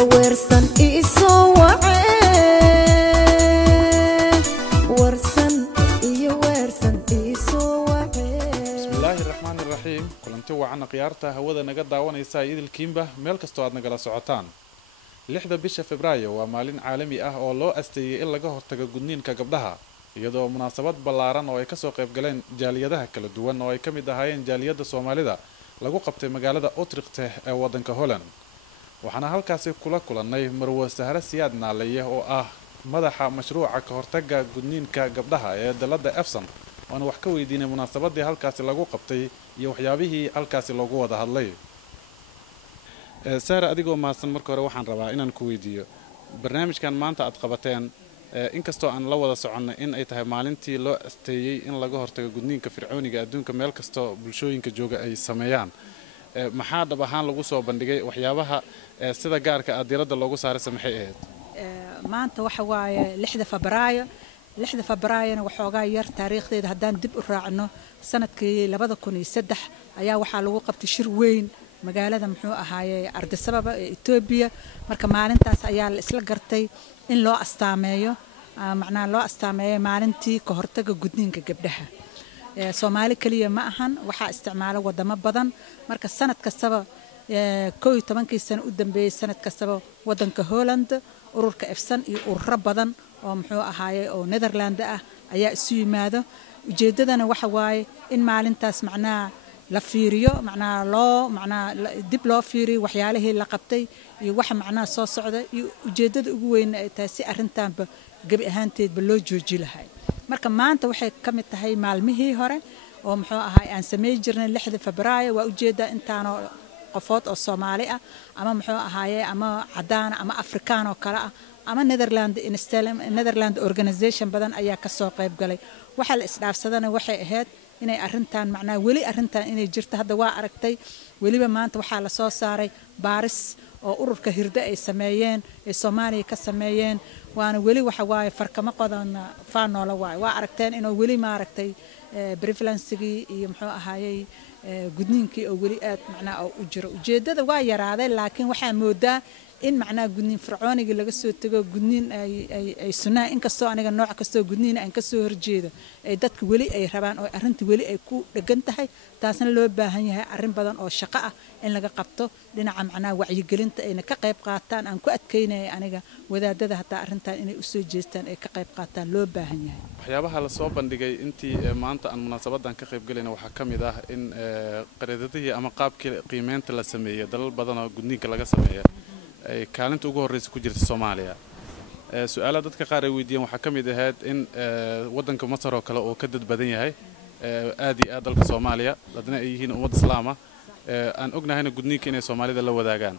iyo weersan isoo wacee warsan iyo weersan isoo wacee bismillaahi raxmaani raxiim kulanti wacan qiyaarta hawada naga daawanaysa idilkiinba meel kastoo aad nagala socotaan 6 bisha Febraayo waa maalin caalami ah oo loo asteeyay in laga hortago gudniinka gabdhaha iyadoo munaasabad ballaaran oo ay ka soo qayb galeen jaaliyadaha kala duwan oo ay ka mid ahaayeen jaaliyada Soomaalida lagu qabtay magaalada Utrecht ee wadanka Holland waxaana halkaasi kula kulannay Marwo Sahra Siyaad Naaleeye oo ah madaxa mashruuca ka hortagga gudniinka gabdhaha ee dalada Efsan waana wax ka weydiinay munaasabadii halkaasi lagu qabtay iyo waxyaabihii halkaasi loogu wada hadlay Sahra adigoo maasan marka hore waxaan rabaa inaan ku weydiiyo barnaamijkan maanta aad qabateen inkastoo aan la wada soconay in ay tahay maalintii loo asteeyay in laga hortago gudniinka fircooniga adduunka meel kasta bulshooyinka jooga ay sameeyaan maxaa dhab ahaan lagu soo bandhigay waxyaabaha sida gaarka ah diiradda loogu saaray maxay ahayd maanta waxa waaye 6 Febraayo waxoogaa yar taariikhdeeda haddaan dib u raacno sanadkii 2003 ayaa waxaa lagu qabtay shir weyn magaalada muxuu ahaayay Addis Ababa ee Itoobiya marka maalintaas ayaa la isla gartay in loo astaameeyo maalintii ka hortagga gudniinka gabdhaha Soomaali kaliya ma ahan waxa isticmaalo wadamo badan marka sanad kastaba 11 sano u dambeeyay sanad kastaba wadanka Holland ururka Efsan iyo ururo badan oo muxuu ahaayay oo Netherlands ah ayaa isu yimaado ujeedadana waxa waaye in maalintaas la fiiriyo dib loo fiiriyo waxyaalihii la qabtay iyo waxa soo socda iyo ujeedada ugu weyn ay tahay si arintaanba gabi ahaanteedba loo jooji lahay marka maanta waxay ka mid tahay maalmihii hore oo muxuu ahaay aan sameey jirnay 6 Febraayo waa ujeeda intaano qofood oo Soomaali ah ama muxuu ahaayay ama cadaan ama Afrikaan oo kala ah ama Netherlands organization badan ayaa ka soo qayb galay waxa la isdhaafsadana waxay ahayd inay arintan wali arintan inay jirto hadda waa aragtay waliba maanta waxa la soo saaray baaris oo ururka hirda ay sameeyeen ee Soomaaliya ka sameeyeen waana wali waxa waaye farkama qodan faanoola waa aragteen inuu wali ma aragtay prevalence-gii iyo muxuu ahaayay gudniinkii oo wali aad u jiro ujeedada waa yaraaday laakiin waxa moodaa in gudniin fircooniga laga soo tago gudniin ay sunnah inkastoo aniga nooc kastoo gudniin aan ka soo horjeedo ay dadku wali ay rabaan oo arinta wali ay ku dhagan tahay taasna loo baahan yahay arin badan oo shaqo ah in laga qabto dhinaca wacyigelinta ayna ka qayb qaataan aan ku adkeynay aniga wadaadada hataa arintan inay u soo jeestaan ay ka qayb qaataan loo baahan yahay waxyaabaha la soo bandhigay intii maanta aan munaasabadan ka qayb galayna waxa kamid ah in qareedadii ama qaabkii qiimeynta la sameeyay dalal badan oo gudniinka laga sameeyay ay kaalinta ugu horeysa ku jirta Soomaaliya su'aalaha dadka qaar ay weydiiyeen waxa kamid ahayd in wadanka Masar oo kale oo ka dad badan yahay aad iyo aad dalka Soomaaliya dadna ay yihiin ummad islaama aan ognahayna gudniinka inay Soomaalida la wadaagaan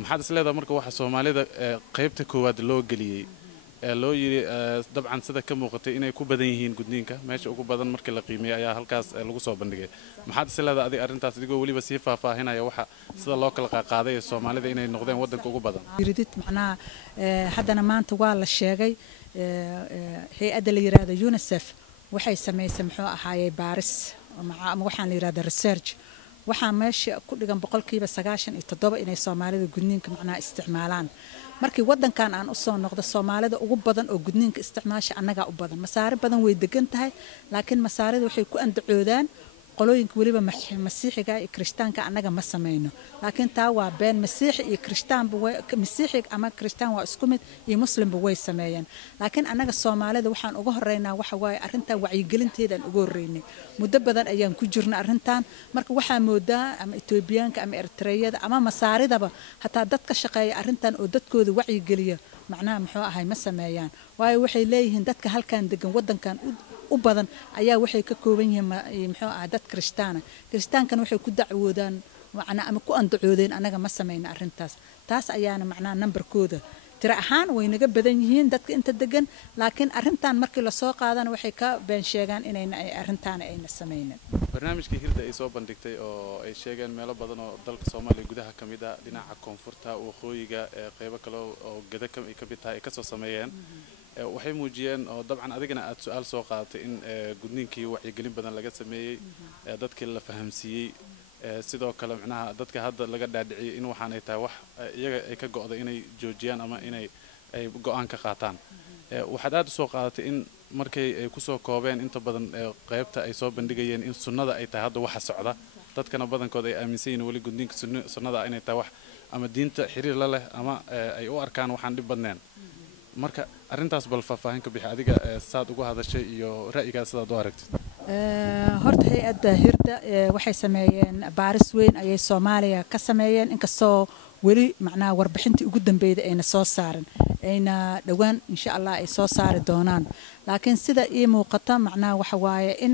maxaad isleedahay marka waxa Soomaalida qaybta koowaad loo galiyay loo yiri dabcan sida ka muuqatay inay ku badan yihiin gudniinka meesha ugu badan markii la qiimeeyay ayaa halkaas lagu soo bandhigay maxaad isleedahay adiga arintaas adigoo waliba si faahfaahinaya waxa sida loo kala qaaday Soomaalida inay noqdeen wadanka ugu badan yiridid haddana maanta waa la sheegay hay'adda la yiraahdo UNICEF waxay sameysay muxuu ahaayay baaris ama waxaan la yiraahdaa research waxaa meesha ku dhigan 97% inay Soomaalida gudniinka isticmaalaan markii wadankan aan u soo noqdo Soomaalida ugu badan oo gudniinka isticmaasha annaga u badan masaari badan way degan tahay laakiin masaarida waxay ku andacoodaan qolooyinka waliba masiixiga iyo kristaanka annaga ma sameeyno laakiin taa waa been masiixi iyo kristaanba masiixi ama kristaan waa isku mid iyo muslimba way sameeyaan laakiin annaga Soomaalida waxaan uga horeynaa waxa waaye arinta wacyigelinteedan uga horeynay muddo badan ayaan ku jirnaa arintan marka waxa moodaa ama Itoobiyaanka ama Eritreeyada ama masaaridaba hataa dadka shaqeeya arintan oo dadkooda wacyigeliya muxuu ahay ma sameeyaan waayo waxay leeyihiin dadka halkan degan wadankan u badan ayaa waxay ka kooban yihiin muxuu ahaa dad kristaankan waxay ku dacwoodaan ama ku andacoodeen anaga ma sameeyna arintaas taas ayaana numberkooda tira ahaan way naga badan yihiin dadka inta degan laakiin arintan markii la soo qaadana waxay ka been sheegaan inayna arintan ayna sameeynin barnaamijkii hirda ay soo bandhigtay oo ay sheegeen meelo badan oo dalka Soomaaliya gudaha kamid ah dhinaca koonfurta waqooyiga qaybo kale oo gada ka mid tahay ka soo sameeyeen waxay muujiyeen oo dabcan adigana aad su'aal soo qaadatay in gudniinkii wacyigelin badan laga sameeyay dadkii la fahamsiiyay sidoo kale macnaha dadka hadda laga dhaadhiciyay in waxaan ay tahay wax iyaga ay ka go'day inay joojiyaan ama inay ay go'aan ka qaataan waxaad aad u soo qaadatay in markay ay ku soo koobeen inta badan qaybta ay soo bandhigayeen in sunnada ay tahay hadda waxa socda dadkana badankooda ay aaminsan yihiin weli gudniinka sunnada inay tahay wax ama diinta xiriir la leh ama ay u arkaan waxaan dhib badneen marka arrintaas bal faahfaahin ka bixi adiga saad uga hadashay iyo ra'yigaas sidaad u aragtid horta hay-adda hirda waxay sameeyeen baaris weyn ayay Soomaaliya ka sameeyeen inkastoo weli macnaha warbixintii ugu dambeeyay ayna soo saarin ayna dhawaan insha Allah ay soo saari doonaan laakiin sida ii muuqata macnaha waxa waaye in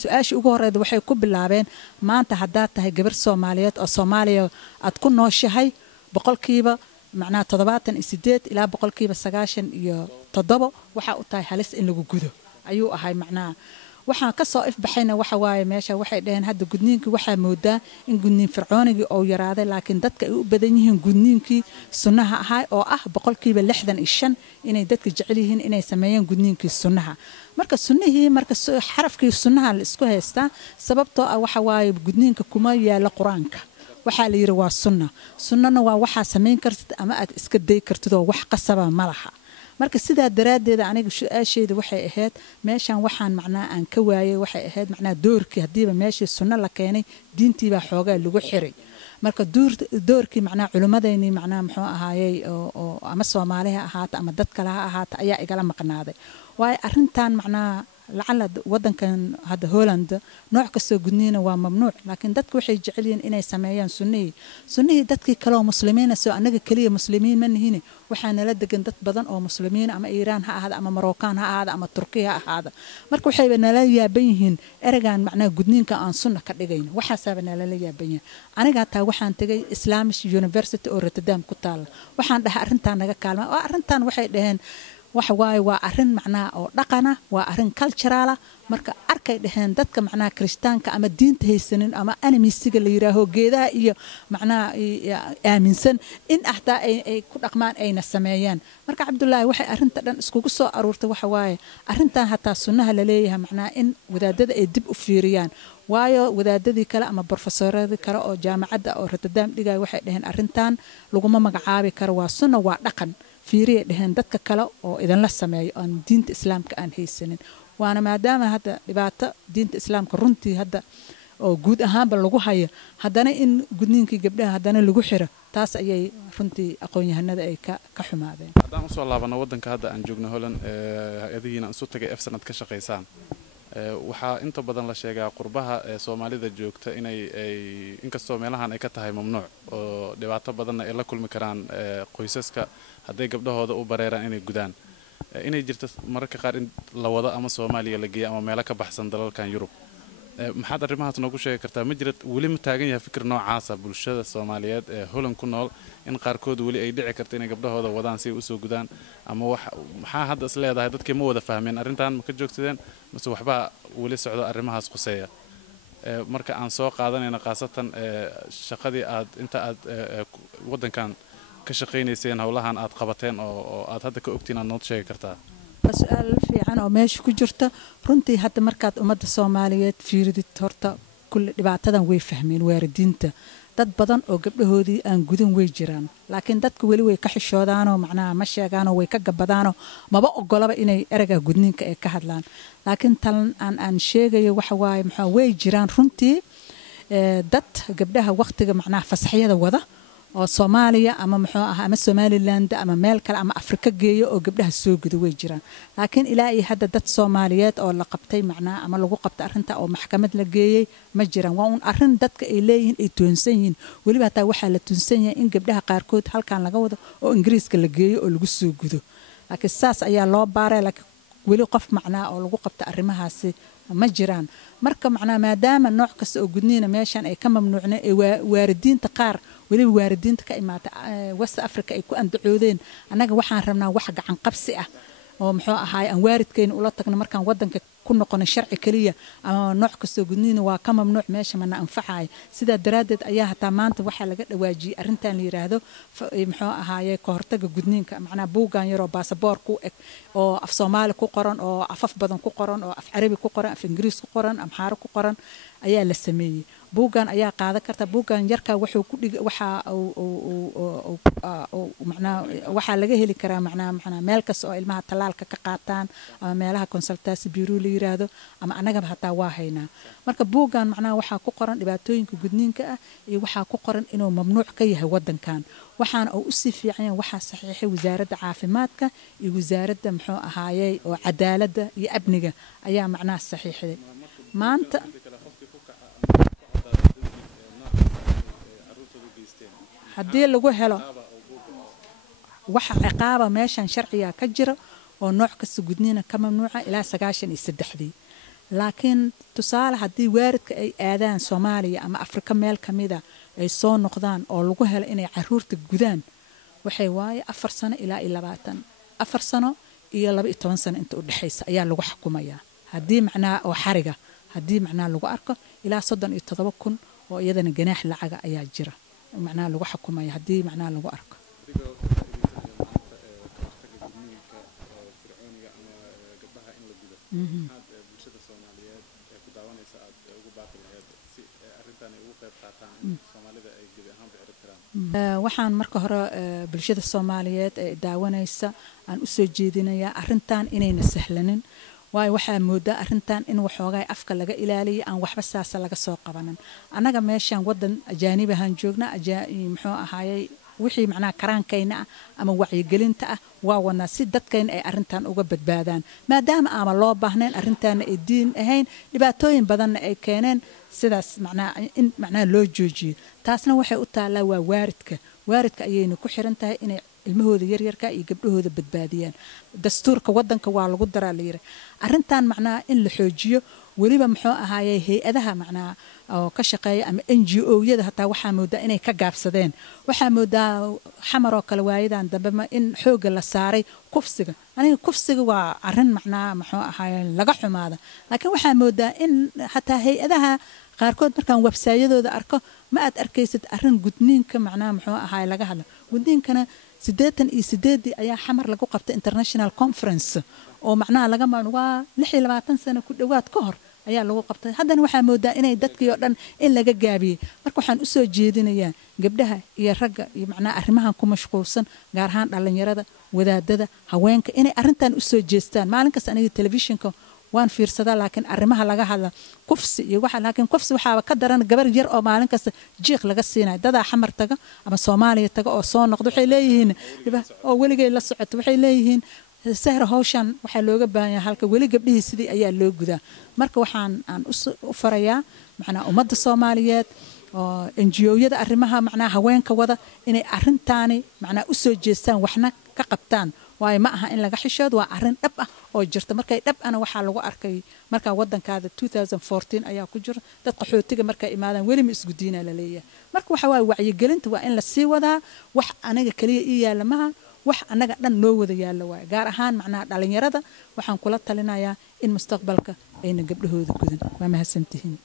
su'aasha ugu horeeyda waxay ku bilaabeen maanta haddaad tahay gabar Soomaaliyeed oo Soomaaliya aad ku nooshahay boqolkiiba macnaha 78 ilaa boqolkiiba 97 waxa u tahay halis in lagu gudo ayuu ahay macnaha waxaan ka soo ifbaxayna waxa waaye meesha waxay dhaheen hadda gudniinka waxa moodaa in gudniin fircoonigi oo yaraaday laakiin dadka ay u badan yihiin gudniinkii sunnaha ahaa oo ah boqolkiiba 65 inay dadka jecel yihiin inay sameeyaan gudniinkii sunnaha marka sunnihii marka xarafkii sunnaha la isku haystaa sababtoo ah waxa waaye gudniinka kuma yaala quraanka waxaa la yiri waa sunna sunnana waa waxa sameyn kartid ama aad iska day kartid oo wax qasaba ma laha marka sidaa daraadeeda aniga su'aasheedu waxay ahayd meeshan waxaan macnaa aan ka waayay waxay ahayd macnaa doorkii hadiiba meeshii sunna la keenay diintii baa xoogaa lagu xiray marka doorkii macnaa culimadeeni macnaa muxuu ahaayay oo ama Soomaaliha ahaata ama dad kale ha ahaata ayaa igala maqnaaday waayo arrintan macnaa lacala wadankan hada Holland nooc kasta gudniina waa mamnuuc laakiin dadku waxay jecel yihiin inay sameeyaan sunnihii dadkii kale oo muslimiina soo anaga kaliya muslimiin ma nihiin waxaana la degan dad badan oo muslimiin ama Iiraan ha ahaada ama Marookaan ha ahaada ama Turkiya ha ahaada marka waxay nala yaaban yihiin eragan macnaa gudniinka aan sunna ka dhigayno waxaasaba nala yaaban yahay aniga taa waxaan tagay Islamic University oo Rotterdam ku taal waxaan dhahay arrintan naga kaalma oo arrintan waxay dhaheen waxa waaye waa arrin macnaa oo dhaqana waa arrin cultural marka arkay dhaheen dadka macnaa kristaanka ama diinta haysanin ama animisiga la yiraaho geedaha iyo macnaa aaminsan in ahtaa ay ku dhaqmaan ayna sameeyaan marka Cabdullaahi waxay arrinta dhan iskugu soo aruurtay waxa waaye arrintan hataa sunnaha la leeyahay macnaa in wadaadada ay dib u fiiriyaan waayo wadaadadii kale ama professoradii kale oo jaamacadda oo Rotterdam dhigay waxay dhaheen arrintan laguma magacaabi karo waa sunna waa dhaqan fiiriye dhaheen dadka kale oo idan la sameeyo aan diinta islaamka aan haysanin waana maadaama hadda dhibaato diinta islaamka runtii hadda oo guud ahaanba lagu hayo haddana in gudniinkii gabdhaha haddana lagu xiro taas ayay runtii aqoon-yahanada ay ka xumaadeen haddaan usoo laabano waddanka hadda aan joogno Holland hay-adihiina isu tagay sanad ka shaqaysaan waxaa inta badan la sheegaa qurbaha Soomaalida joogta inay inkastoo meelahan ay ka tahay mamnuuc oo dhibaato badan ay la kulmi karaan qoysaska hadday gabdhahooda u bareeraan inay gudaan inay jirto mararka qaar in la wado ama Soomaaliya la geeyo ama meelo ka baxsan dalalkan Yurub maxaad arrimahaas noogu sheegi kartaa ma jira weli ma taagan yahay fikir noocaasa bulshada Soomaaliyeed ee Holland ku nool in qaarkood weli ay dhici karto inay gabdhahooda wadaan si ay u soo gudaan ama maxaa hadda is leedahay dadkii ma wada fahmeen arrintan ma ka joogsadeen mise waxba weli socdo arrimahaas quseeya marka aan soo qaadanayna qaasatan shaqadii aad inta aad waddankan ka shaqaynayseen hawlahan aad qabateen oo aad hadda ka ogtiin aad noo sheegi kartaa su'aal fiican oo meesha ku jirta runtii hadda markaad ummadda Soomaaliyeed fiiridid horta kulli dhibaatadan way fahmeen waaridiinta dad badan oo gabdhahoodii aan gudan way jiraan laakiin dadku weli way ka xishoodaanoo macnaha ma sheegaanoo way ka gabadaanoo maba ogolaba inay erayga gudniinka ay ka hadlaan laakiin tan aan sheegayo waxa waaye maxaa way jiraan runtii dad gabdhaha waqtiga macnaha fasaxyada wada oo Soomaaliya ama muxuu ahaa ama Somaliland ama meel kale ama Afrika geeyo oo gabdhaha soo gudo way jiraan laakiin ilaa ay hadda dad Soomaaliyeed oo la qabtay macnaa ama lagu qabtay arrinta oo maxkamad la geeyay ma jiraan waa un arrin dadka ay leeyihiin ay toonsan yihiin waliba taa waxa la toonsan yahay in gabdhaha qaarkood halkan laga wado oo Ingiriiska la geeyo oo lagu soo gudo laakiin saas ayaa loo baaray laakiin wali qof macnaa oo lagu qabtay arrimahaasi ma jiraan marka macnaa maadaama nooc kasta oo gudniina meeshan ay ka mamnuucnay ee waaridiinta qaar waliba waaridiinta ka imaata West Africa ay ku andacoodeen anaga waxaan rabnaa wax gacan qabsi ah oo muxuu ahaay aan waaridkeena ula tagno markaan wadanka ku noqono sharci kaliya ama nooc kasta gudniina waa ka mamnuuc meesha mana anfacaay sida daraadeed ayaa hataa maanta waxa laga dhawaajiyay arrintan la yiraahdo muxuu ahaayay ka hortaga gudniinka macnaa buugan yar oo baasaboor ku eg oo af Soomaali ku qoran oo afaf badan ku qoran oo af Carabi ku qoran af Ingiriis ku qoran am Xaar ku qoran ayaa la sameeyay buuggan ayaa qaadan karta buuggan yarkaa wuxuu ku dhig waxaa laga heli karaa macnaa meel kasta oo ilmaha tallaalka ka qaataan ama meelaha consultancy bureau la yiraahdo ama annagaba hataa waa haynaa marka buuggan macnaa waxaa ku qoran dhibaatooyinka gudniinka ah iyo waxaa ku qoran inuu mamnuuc ka yahay wadankan waxaana uu usii fiican yahay waxaa saxiixay wasaaradda caafimaadka iyo wasaaradda muxuu ahaayey oo cadaaladda iyo amniga ayaa macnaha saxiixday maanta haddii lagu helo waxa ciqaaba meeshan sharciga ka jira oo nooc kasta gudniina ka mamnuuca ilaa 93 laakiin tusaale haddii waaridka ay aadaan Soomaaliya ama Afrika meel kamida ay soo noqdaan oo lagu helo inay caruurta gudaan waxay waaye 4 sano ilaa 20 4 sano iyo 12 sano inta u dhaxaysa ayaa lagu xukumayaa haddii macnaa oo xariga haddii macnaa lagu arko ilaa 37,000 oo iyadana ganaax lacaga ayaa jira macnaa lagu xukumaya haddii macnaa lagu arko bulshada Soomaaliyeed ee ku daawanaysa aad ugu baaqi lahayd si arrintan ay ugu qayb qaataan Soomaalida ay gebi ahaan bixi karaan waxaan marka hore bulshada Soomaaliyeed ee daawanaysa aan u soo jeedinayaa arrintan inayna sahlanin waayo waxaa moodaa arrintan in waxoogaa afka laga ilaaliyo aan waxba saasa laga soo qabanin annaga meeshan wadan ajaanibahan joogna muxuu ahaayay wixii macnaa karaankayna ah ama wacyigelinta ah waa wadnaa si dadkayna ay arrintan uga badbaadaan maadaama ama loo baahnayn arrintaana ay diin ahayn dhibaatooyin badanna ay keeneen sidaas macnaa in macnaa loo joojiyo taasna waxay u taallaa waa waaridka ayayna ku xiran tahay inay ilmahooda yaryarka iyo gabdhahooda badbaadiyaan dastuurka wadanka waa lagu daraa la yiri arrintan macnaa in la xoojiyo weliba muxuu ahaayay hay-adaha macnaa oo ka shaqeeya ama NGO-yada hataa waxaa moodaa inay ka gaabsadeen waxaa moodaa xamar oo kale waayadan dambe in xooga la saaray kufsiga aniga kufsiga waa arrin macnaa muxuu ahaayay laga xumaada laakiin waxaa moodaa in hataa hay-adaha qaarkood markaan website-yadooda arko ma aad arkaysid arrin gudniinka macnaa muxuu ahaayay laga hadlo gudniinkana 88 ayaa xamar lagu qabtay international conference oo macnaha laga waa 26 sano ku dhawaad ka hor ayaa lagu qabtay haddana waxaa moodaa inay dadkii oo dhan in laga gaabiyey marka waxaan u soo jeedinayaa gabdhaha iyo ragga iyo macnaha arrimahan ku mashquulsan gaar ahaan dhalinyarada wadaadada haweenka inay arrintan u soo jeestaan maalin kasta aniga telefishinka waan fiirsadaa laakiin arrimaha laga hadla kufsi iyo waxa laakiin kufsi waxaa ka daran gabar yar oo maalin kasta jiiq laga siinay dadaa xamar taga ama Soomaaliya taga oo soo noqdo waxay leeyihiin oo weligay la socoto waxay leeyihiin sahra hawshan waxaa looga baahan yahay halka weli gabdhihii sidii ayaa loo gudaa marka waxaan aan u farayaa macnaa ummadda Soomaaliyeed oo NGO-yada arrimaha macnaa haweenka wada inay arrintaani macnaa u soo jeestaan waxna ka qabtaan waayo ma aha in laga xishood waa arrin dhab ah oo jirta markay dhab ana waxaa lagu arkay markaa wadankaada 2014 ayaa ku jira dad qaxootiga markay imaadaan weli ma isku diina la leeyahay marka waxa waa wacyigelinta waa in la sii wadaa wax anaga kaliya ii yaala maha wax anaga dhan noo wada yaala waay gaar ahaan macnaa dhalinyarada waxaan kula talinayaa in mustaqbalka ayna gabdhahooda gudan waa mahadsantihiin